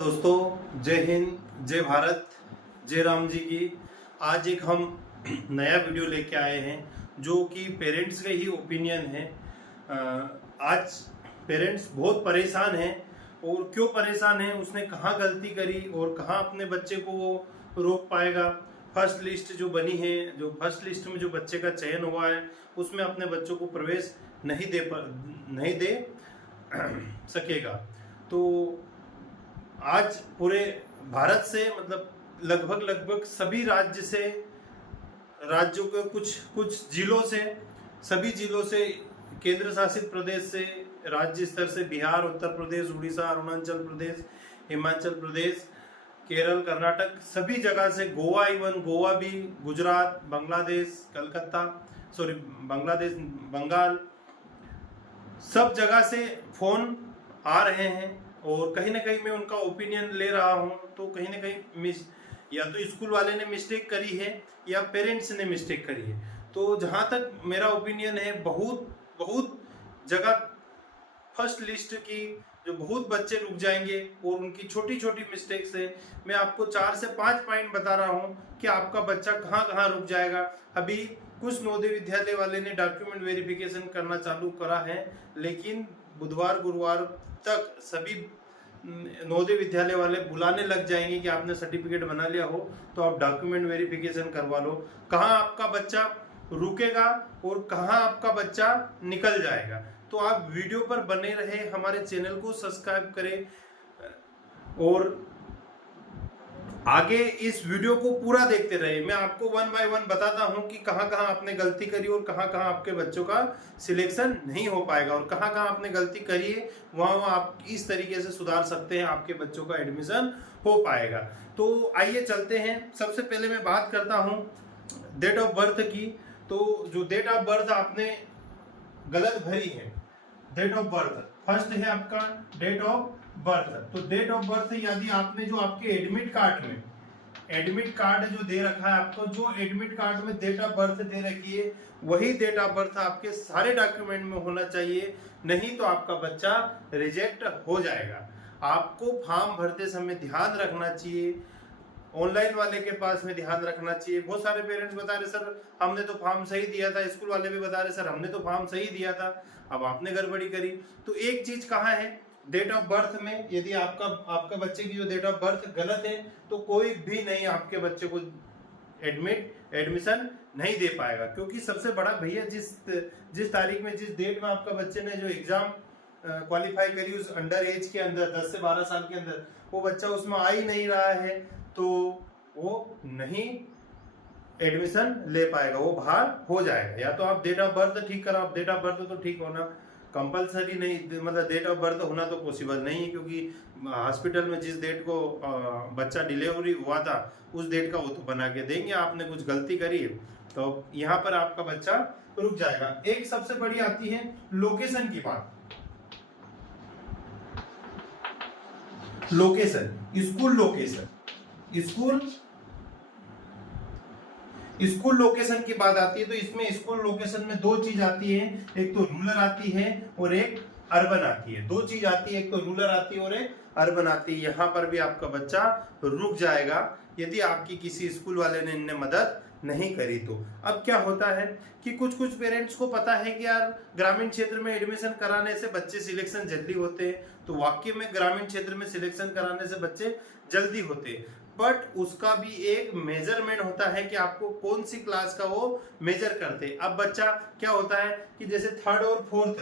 दोस्तों, जय हिंद, जय भारत, जय राम जी की। आज एक हम नया वीडियो लेके आए हैं जो कि पेरेंट्स का ही ओपिनियन है। आज पेरेंट्स बहुत परेशान हैं। और क्यों परेशान हैं, उसने कहाँ गलती करी और कहाँ अपने बच्चे को वो रोक पाएगा। फर्स्ट लिस्ट जो बनी है, जो फर्स्ट लिस्ट में जो बच्चे का चयन हुआ है, उसमें अपने बच्चों को प्रवेश नहीं दे सकेगा। तो आज पूरे भारत से, मतलब लगभग सभी राज्यों के कुछ कुछ जिलों से, सभी जिलों से, केंद्र शासित प्रदेश से, राज्य स्तर से बिहार, उत्तर प्रदेश, उड़ीसा, अरुणाचल प्रदेश, हिमाचल प्रदेश, केरल, कर्नाटक, सभी जगह से, गोवा, इवन गोवा भी, गुजरात, बांग्लादेश, बांग्लादेश, बंगाल, सब जगह से फोन आ रहे हैं। और कहीं ना कहीं मैं उनका ओपिनियन ले रहा हूं, तो कहीं ना कहीं या तो स्कूल वाले ने मिस्टेक करी है या पेरेंट्स ने मिस्टेक करी है। तो जहां तक मेरा ओपिनियन है, बहुत बहुत जगह फर्स्ट लिस्ट की जो बहुत बच्चे रुक जाएंगे और उनकी छोटी छोटी मिस्टेक से मैं आपको 4 से 5 पॉइंट बता रहा हूं कि आपका बच्चा कहां कहां रुक जाएगा। अभी कुछ नवोदय विद्यालय वाले ने डॉक्यूमेंट वेरिफिकेशन करना चालू करा है, लेकिन बुधवार गुरुवार तक सभी नवोदय विद्यालय वाले बुलाने लग जाएंगे कि आपने सर्टिफिकेट बना लिया हो तो आप डॉक्यूमेंट वेरिफिकेशन करवा लो। कहाँ आपका बच्चा रुकेगा और कहाँ आपका बच्चा निकल जाएगा। तो आप वीडियो पर बने रहे, हमारे चैनल को सब्सक्राइब करें और आगे इस वीडियो को पूरा देखते रहे। मैं आपको 1 बाय 1 बताता हूं कि कहां कहां आपने गलती करी और कहां कहां आपके बच्चों का सिलेक्शन नहीं हो पाएगा, और कहां कहां आपने गलती करी है वहां आप इस तरीके से सुधार सकते हैं, आपके बच्चों का एडमिशन हो पाएगा। तो आइए चलते हैं। सबसे पहले मैं बात करता हूं डेट ऑफ बर्थ की। तो जो डेट ऑफ बर्थ आपने गलत भरी है, डेट ऑफ बर्थ फर्स्ट है आपका डेट ऑफ बर्थ। तो डेट ऑफ बर्थ यदि आपने जो आपके एडमिट कार्ड जो दे रखा है आपको, जो एडमिट कार्ड में डेट ऑफ बर्थ दे रखी है वही डेट ऑफ बर्थ आपके सारे डॉक्यूमेंट में होना चाहिए, नहीं तो आपका बच्चा रिजेक्ट हो जाएगा। आपको फॉर्म भरते समय ध्यान रखना चाहिए, ऑनलाइन वाले के पास में ध्यान रखना चाहिए। बहुत सारे पेरेंट्स बता रहे सर हमने तो फॉर्म सही दिया था, स्कूल वाले भी बता रहे सर हमने तो फॉर्म सही दिया था, अब आपने गड़बड़ी करी। तो एक चीज कहाँ है, डेट ऑफ बर्थ में यदि आपका बच्चे की जो डेट ऑफ बर्थ गलत है तो कोई भी नहीं आपके बच्चे को एडमिशन नहीं दे पाएगा। क्योंकि सबसे बड़ा भैया जिस तारीख में, जिस डेट में आपका बच्चे ने जो एग्जाम क्वालिफाई करी उस अंडर एज के अंदर, 10 से 12 साल के अंदर, वो बच्चा उसमें आ ही नहीं रहा है तो वो नहीं एडमिशन ले पाएगा, वो बाहर हो जाएगा। या तो आप डेट ऑफ बर्थ ठीक करो, आप डेट ऑफ बर्थ तो ठीक होना कंपलसरी नहीं, मतलब डेट ऑफ बर्थ होना तो पॉसिबल नहीं है, क्योंकि हॉस्पिटल में जिस डेट को बच्चा डिलीवरी हुआ था उस डेट का वो तो बना के देंगे। आपने कुछ गलती करी है तो यहाँ पर आपका बच्चा रुक जाएगा। एक सबसे बड़ी आती है लोकेशन की बात। Location, school location, school location की बात आती है। तो इसमें स्कूल लोकेशन में दो चीज आती है, एक तो रूरल आती है और एक अर्बन आती है। दो चीज आती है, एक तो रूरल आती है और एक अर्बन आती है। यहाँ पर भी आपका बच्चा रुक जाएगा यदि आपकी किसी स्कूल वाले ने इन्हें मदद नहीं करी तो। अब क्या होता है कि कुछ पेरेंट्स को पता है कि यार ग्रामीण क्षेत्र में एडमिशन कराने से बच्चे सिलेक्शन जल्दी होते हैं, तो वाकई में ग्रामीण क्षेत्र में सिलेक्शन कराने से बच्चे जल्दी होते हैं, बट उसका भी एक मेजरमेंट होता है कि आपको कौन सी क्लास का वो मेजर करते हैं। अब बच्चा क्या होता है कि जैसे थर्ड और फोर्थ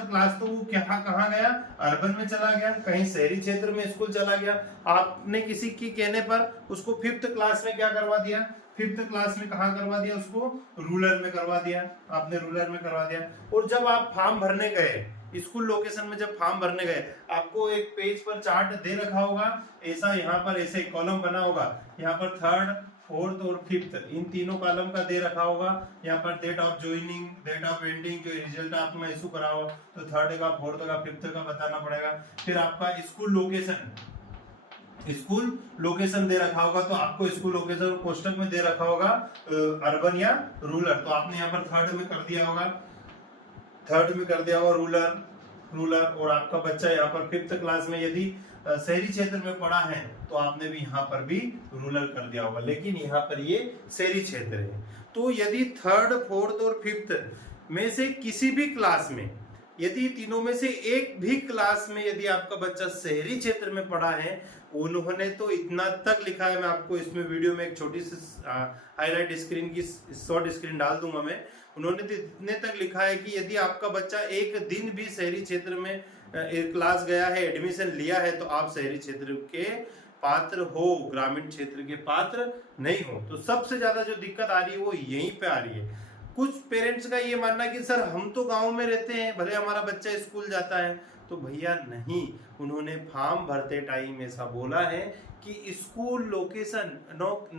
क्लास, तो वो कहाँ गया, अर्बन में चला गया, कहीं शहरी क्षेत्र में स्कूल चला गया। आपने किसी की कहने पर उसको 5th क्लास में क्या करवा दिया, 5th क्लास में कहाँ करवा दिया, उसको रूरल में करवा दिया, आपने रूरल में करवा दिया। और जब आप फॉर्म भरने गए, स्कूल लोकेशन में जब फॉर्म भरने गए, आपको एक पेज पर चार्ट दे रखा होगा, ऐसा यहाँ पर ऐसे कॉलम बना होगा, यहाँ पर 3rd, 4th और 5th इन तीनों कॉलम का दे रखा होगा। यहाँ पर date of joining, date of ending, जो रिजल्ट आपने इशू करा हो तो 3rd का, 4th का, 5th का बताना पड़ेगा। फिर आपका स्कूल लोकेशन दे रखा होगा, तो आपको स्कूल लोकेशन कोष्टक में दे रखा होगा अर्बन या रूरल, तो आपने यहाँ पर 3rd में कर दिया होगा, रूरल। रूरल, और आपका बच्चा यहाँ पर 5th क्लास में यदि शहरी क्षेत्र में पढ़ा है तो आपने भी यहाँ पर भी रूरल कर दिया होगा, लेकिन यहाँ पर ये शहरी क्षेत्र है। तो यदि 3rd, 4th और 5th में से किसी भी क्लास में, यदि तीनों में से एक भी क्लास में यदि आपका बच्चा शहरी क्षेत्र में पढ़ा है, उन्होंने तो इतना तक लिखा है, मैं आपको इसमें वीडियो में एक छोटी सी हाईलाइट स्क्रीन की शॉर्ट स्क्रीन डाल दूंगा मैं, उन्होंने तो इतने तक लिखा है कि यदि आपका बच्चा एक दिन भी शहरी क्षेत्र में एक क्लास गया है, एडमिशन लिया है, तो आप शहरी क्षेत्र के पात्र हो, ग्रामीण क्षेत्र के पात्र नहीं हो। तो सबसे ज्यादा जो दिक्कत आ रही है वो यहीं पे आ रही है। कुछ पेरेंट्स का ये मानना है कि सर हम तो गांव में रहते हैं, भले हमारा बच्चा स्कूल जाता है, तो भैया नहीं, उन्होंने फॉर्म भरते टाइम ऐसा बोला है कि school location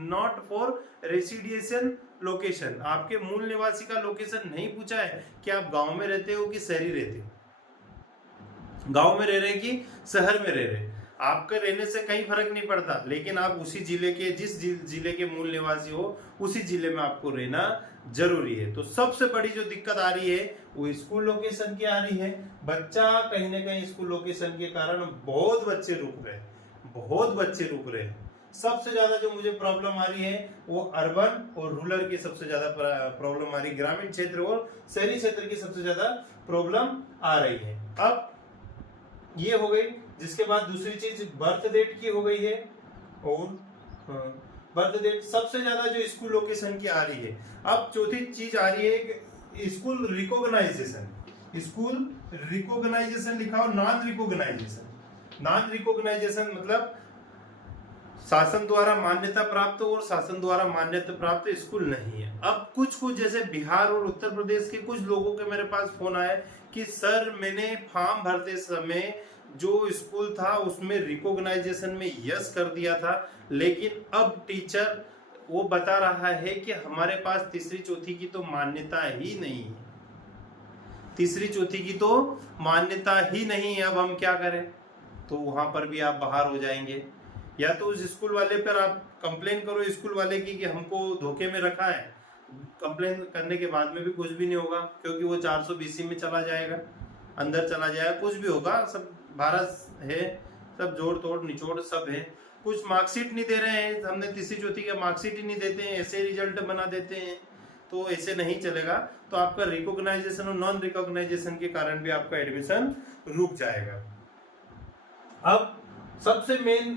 not for residential location, आपके मूल निवासी का लोकेशन नहीं पूछा है कि आप गांव में रहते हो कि शहरी रहते हो, गांव में रह रहे कि शहर में रह रहे, आपके रहने से कहीं फर्क नहीं पड़ता, लेकिन आप उसी जिले के, जिस जिले के मूल निवासी हो उसी जिले में आपको रहना जरूरी है। तो सबसे बड़ी जो दिक्कत आ रही है वो स्कूल लोकेशन की आ रही है। बच्चा कहीं ना कहीं स्कूल लोकेशन के कारण बहुत बच्चे रुक रहे, बहुत बच्चे रुक रहे हैं। सबसे ज्यादा जो मुझे प्रॉब्लम आ रही है वो अर्बन और रूरल की सबसे ज्यादा प्रॉब्लम आ रही है, ग्रामीण क्षेत्र और शहरी क्षेत्र की सबसे ज्यादा प्रॉब्लम आ रही है। अब ये हो गई, जिसके बाद दूसरी चीज बर्थ डेट की हो गई है, और बर्थ डेट सबसे ज्यादा जो स्कूल लोकेशन की आ रही है। अब चौथी चीज आ रही है कि स्कूल रिकॉग्नाइजेशन, स्कूल रिकॉग्नाइजेशन लिखा हो, नॉन रिकॉग्नाइजेशन। नॉन रिकॉग्नाइजेशन मतलब शासन द्वारा मान्यता प्राप्त और शासन द्वारा मान्यता प्राप्त स्कूल नहीं है। अब कुछ जैसे बिहार और उत्तर प्रदेश के कुछ लोगों के मेरे पास फोन आया कि सर मैंने फॉर्म भरते समय जो स्कूल था उसमें रिकॉग्नाइजेशन में यस कर दिया था, लेकिन अब टीचर वो बता रहा है कि हमारे पास तीसरी चौथी की तो मान्यता ही नहीं है, तीसरी चौथी की तो मान्यता ही नहीं है, अब हम क्या करें। तो वहां पर भी आप बाहर हो जाएंगे, या तो उस स्कूल वाले पर आप कंप्लेन करो स्कूल वाले की कि हमको धोखे में रखा है। कंप्लेन करने के बाद में भी कुछ भी नहीं होगा, क्योंकि वो 400 BC में चला जाएगा, अंदर चला जाएगा, कुछ भी होगा। सब भारत है, सब जोड़ तोड़ निचोड़ सब है। कुछ मार्कशीट नहीं दे रहे हैं, हमने तीसरी चौथी का मार्कशीट ही नहीं देते हैं, ऐसे रिजल्ट बना देते हैं, तो ऐसे नहीं चलेगा। तो आपका रिकॉग्नाइजेशन और नॉन रिकॉग्नाइजेशन के कारण भी आपका एडमिशन रुक जाएगा। अब सबसे मेन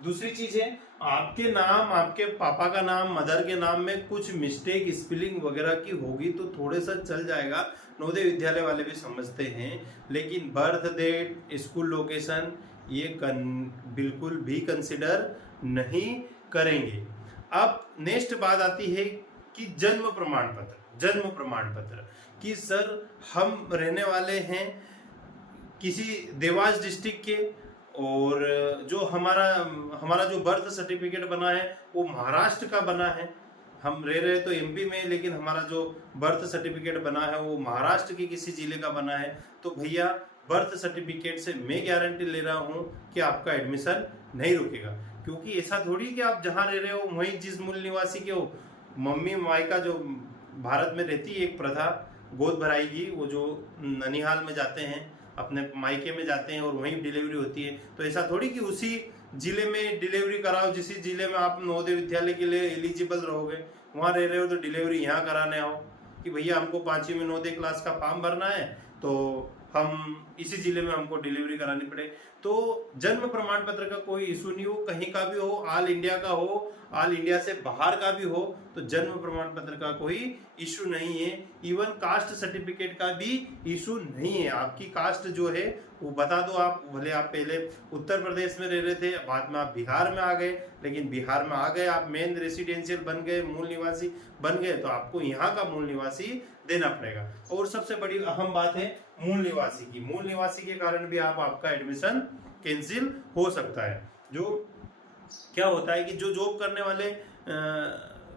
दूसरी चीज है, आपके नाम, आपके पापा का नाम, मदर के नाम में कुछ मिस्टेक स्पेलिंग वगैरह की होगी तो थोड़े सा चल जाएगा, नवोदय विद्यालय वाले भी समझते हैं, लेकिन बर्थ डेट, स्कूल लोकेशन ये बिल्कुल भी कंसिडर नहीं करेंगे। अब नेक्स्ट बात आती है कि जन्म प्रमाण पत्र। जन्म प्रमाण पत्र कि सर हम रहने वाले हैं किसी देवास डिस्ट्रिक्ट के, और जो हमारा जो बर्थ सर्टिफिकेट बना है वो महाराष्ट्र का बना है, हम रह रहे तो MP में, लेकिन हमारा जो बर्थ सर्टिफिकेट बना है वो महाराष्ट्र के किसी जिले का बना है। तो भैया बर्थ सर्टिफिकेट से मैं गारंटी ले रहा हूँ कि आपका एडमिशन नहीं रुकेगा, क्योंकि ऐसा थोड़ी कि आप जहाँ रह रहे हो वहीं जिस मूल निवासी के हो, मम्मी मायका जो भारत में रहती है एक प्रथा गोद भराई की, वो जो ननिहाल में जाते हैं, अपने मायके में जाते हैं और वहीं डिलीवरी होती है, तो ऐसा थोड़ी कि उसी जिले में डिलीवरी कराओ, जिस जिले में आप नवोदय विद्यालय के लिए एलिजिबल रहोगे, वहाँ रह रहे हो तो डिलीवरी यहाँ कराने आओ कि भैया हमको 5वीं में नवोदय क्लास का फॉर्म भरना है, तो हम इसी जिले में हमको डिलीवरी करानी पड़े। तो जन्म प्रमाण पत्र का कोई इशू नहीं हो, कहीं का भी हो, ऑल इंडिया का हो, ऑल इंडिया से बाहर का भी हो, तो जन्म प्रमाण पत्र का कोई इशू नहीं है। इवन कास्ट सर्टिफिकेट का भी इशू नहीं है। आपकी कास्ट जो है वो बता दो, आप भले आप पहले उत्तर प्रदेश में रह रहे थे, बाद में आप बिहार में आ गए, लेकिन बिहार में आ गए आप मेन रेसिडेंशियल बन गए, मूल निवासी बन गए, तो आपको यहाँ का मूल निवासी देना पड़ेगा। और सबसे बड़ी अहम बात है मूल निवासी की, मूल निवासी के कारण भी आपका एडमिशन कैंसिल हो सकता है। जो क्या होता है कि जो जॉब करने वाले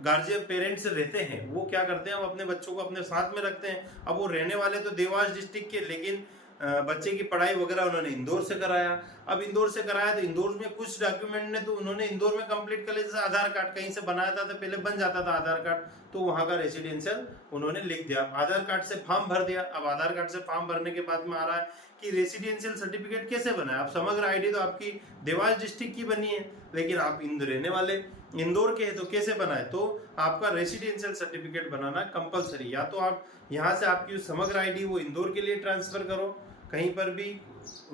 गार्जियन पेरेंट्स रहते हैं वो क्या करते हैं, वो अपने बच्चों को अपने साथ में रखते हैं। अब वो रहने वाले तो देवास डिस्ट्रिक्ट के, लेकिन बच्चे की पढ़ाई वगैरह उन्होंने इंदौर से कराया। अब इंदौर से कराया तो इंदौर में कुछ डॉक्यूमेंट ने तो उन्होंने इंदौर में कंप्लीट कर लिया, जैसे आधार कार्ड कहीं से बनाया था तो पहले बन जाता था आधार कार्ड, तो वहां का रेसिडेंशियल उन्होंने लिख दिया, आधार कार्ड से फॉर्म भर दिया। अब आधार कार्ड से फॉर्म भरने के बाद में आ रहा है आपकी रेसिडेंशियल सर्टिफिकेट कैसे बना है? आप समग्र आईडी तो आपकी देवास डिस्ट्रिक्ट की बनी है, लेकिन आप रहने वाले इंदौर के हैं, तो कैसे बनाए? तो आपका रेसिडेंशियल सर्टिफिकेट बनाना कंपलसरी। या तो आप यहाँ से आपकी समग्र आईडी वो इंदौर के लिए ट्रांसफर करो, कहीं पर भी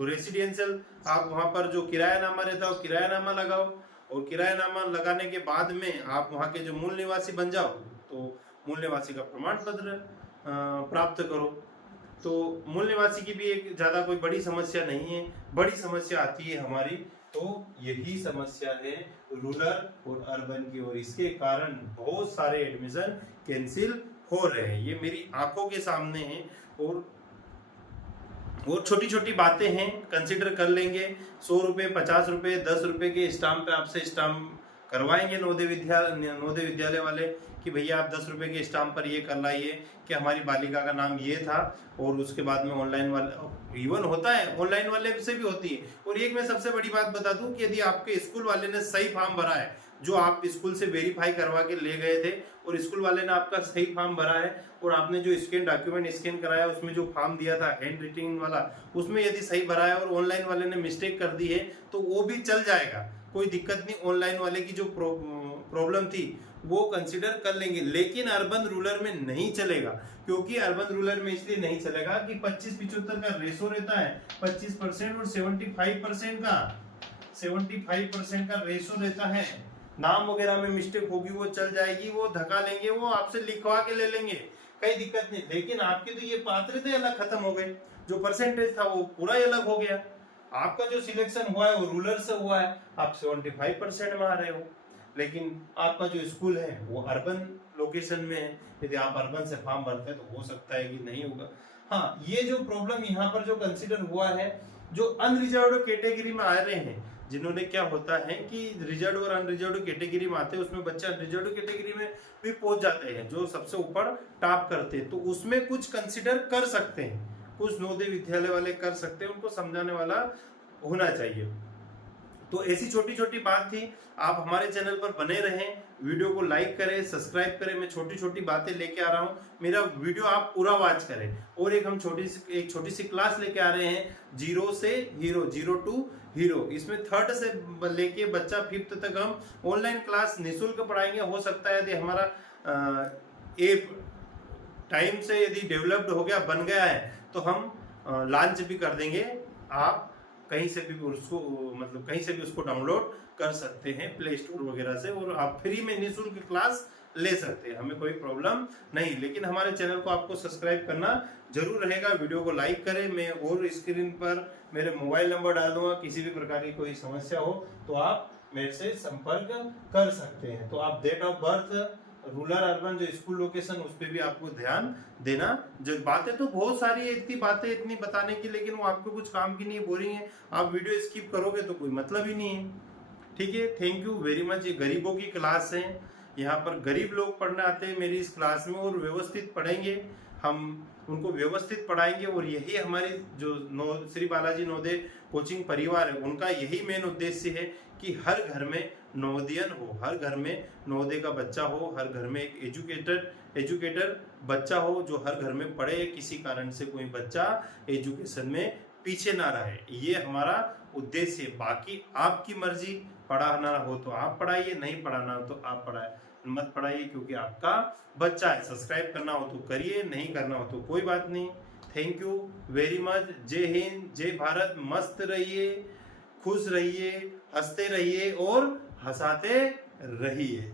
रेसिडेंशियल आप वहाँ पर जो किरायानामा रहता है वो किरायानामा लगाओ, और किरायानामा लगाने के बाद में आप वहाँ के जो मूल निवासी बन जाओ, तो मूल निवासी का प्रमाण पत्र प्राप्त करो। तो मूल निवासी की भी एक ज्यादा कोई बड़ी समस्या नहीं है। बड़ी समस्या आती है हमारी, तो यही समस्या है रूरल और अर्बन की, और इसके कारण बहुत सारे एडमिशन कैंसिल हो रहे हैं। ये मेरी आंखों के सामने है, और छोटी छोटी बातें हैं, कंसिडर कर लेंगे। 100 रुपये, 50 रुपये, 10 रुपये के स्टाम्प पे आपसे स्टाम्प करवाएंगे नवोदय विद्यालय वाले कि भैया आप 10 रुपये के स्टाम्प पर ये कर लाइए कि हमारी बालिका का नाम ये था, और उसके बाद में ऑनलाइन वाले इवन होता है, ऑनलाइन वाले से भी होती है। और एक मैं सबसे बड़ी बात बता दूं कि यदि आपके स्कूल वाले ने सही फॉर्म भरा है, जो आप स्कूल से वेरीफाई करवा के ले गए थे, और स्कूल वाले ने आपका सही फॉर्म भरा है, और आपने जो डॉक्यूमेंट स्कैन कराया उसमें जो फॉर्म दिया था हैंड राइटिंग वाला, उसमें यदि सही भरा है और ऑनलाइन वाले ने मिस्टेक कर दी है, तो वो भी चल जाएगा, कोई दिक्कत नहीं। ऑनलाइन वाले की जो प्रॉब्लम थी वो कंसिडर कर लेंगे, लेकिन अर्बन रूरल में नहीं चलेगा। क्योंकि अर्बन रूरल में इसलिए नहीं चलेगा कि 25-75 का रेशो रहता है, 25% और 75% का रेशो रहता है। नाम वगैरह में मिस्टेक होगी वो चल जाएगी, वो धक्का लेंगे, वो आपसे लिखवा के ले लेंगे, कोई दिक्कत नहीं। लेकिन आपकी तो ये पात्रता अलग खत्म हो गई, जो परसेंटेज था वो पूरा ही अलग हो गया। आपका जो सिलेक्शन हुआ है वो रूरल से हुआ है, आप 75% में आ रहे हो, लेकिन आपका जो स्कूल है वो अर्बन लोकेशन में है। यदि आप अर्बन से फॉर्म भरते हैं तो हो सकता है कि नहीं होगा। हाँ, ये जो प्रॉब्लम यहाँ पर जो कंसिडर हुआ है, जो अनरिजर्व्ड कैटेगरी में आ रहे हैं, जिन्होंने क्या होता है कि रिजर्व और अनरिजर्व्ड कैटेगरी में आते हैं, उसमें बच्चे अनरिजर्व्ड कैटेगरी में भी पहुंच जाते हैं, जो सबसे ऊपर टॉप करते हैं, तो उसमें कुछ कंसिडर कर सकते हैं, कुछ नवोदय विद्यालय वाले कर सकते हैं, उनको समझाने वाला होना चाहिए। तो ऐसी छोटी छोटी बात थी। आप हमारे चैनल पर बने रहें, वीडियो को लाइक करें, सब्सक्राइब करें। मैं छोटी छोटी बातें लेके आ रहा हूँ, मेरा वीडियो आप पूरा वॉच करें। और एक हम छोटी सी क्लास लेके आ रहे हैं, 0 से हीरो, 0 to हीरो। इसमें 3rd से लेके बच्चा 5th तक हम ऑनलाइन क्लास निःशुल्क पढ़ाएंगे। हो सकता है यदि हमारा ऐप टाइम से यदि डेवलप्ड हो गया, बन गया है, तो हम लॉन्च भी कर देंगे। आप कहीं से भी उसको कहीं से भी उसको डाउनलोड कर सकते हैं प्ले स्टोर वगैरह से, और आप फ्री में निःशुल्क क्लास ले सकते हैं, हमें कोई प्रॉब्लम नहीं। लेकिन हमारे चैनल को आपको सब्सक्राइब करना जरूर रहेगा, वीडियो को लाइक करें। मैं और स्क्रीन पर मेरे मोबाइल नंबर डाल दूंगा, किसी भी प्रकार की कोई समस्या हो तो आप मेरे से संपर्क कर सकते हैं। तो आप date of birth, rural urban जो स्कूल लोकेशन, उस पर भी आपको ध्यान देना। जो बातें तो बहुत सारी है, इतनी बातें इतनी बताने की, लेकिन वो आपको कुछ काम की नहीं है, बोरिंग है, आप वीडियो स्किप करोगे तो कोई मतलब ही नहीं है। ठीक है, थैंक यू वेरी मच। ये गरीबों की क्लास है, यहाँ पर गरीब लोग पढ़ने आते हैं मेरी इस क्लास में, और व्यवस्थित पढ़ेंगे, हम उनको व्यवस्थित पढ़ाएंगे। और यही हमारी जो श्री बालाजी नवोदय कोचिंग परिवार है, उनका यही मेन उद्देश्य है कि हर घर में नवोदयन हो, हर घर में नवोदय का बच्चा हो, हर घर में एक एजुकेटर बच्चा हो, जो हर घर में पढ़े, किसी कारण से कोई बच्चा एजुकेशन में पीछे ना रहे। ये हमारा उद्देश्य है। बाकी आपकी मर्जी, पढ़ाना हो तो आप पढ़ाइए, नहीं पढ़ाना हो तो आप मत पढ़ाइए, क्योंकि आपका बच्चा है। सब्सक्राइब करना हो तो करिए, नहीं करना हो तो कोई बात नहीं। Thank you very much. जय हिंद, जय भारत। मस्त रहिए, खुश रहिए, हंसते रहिए और हंसाते रहिए।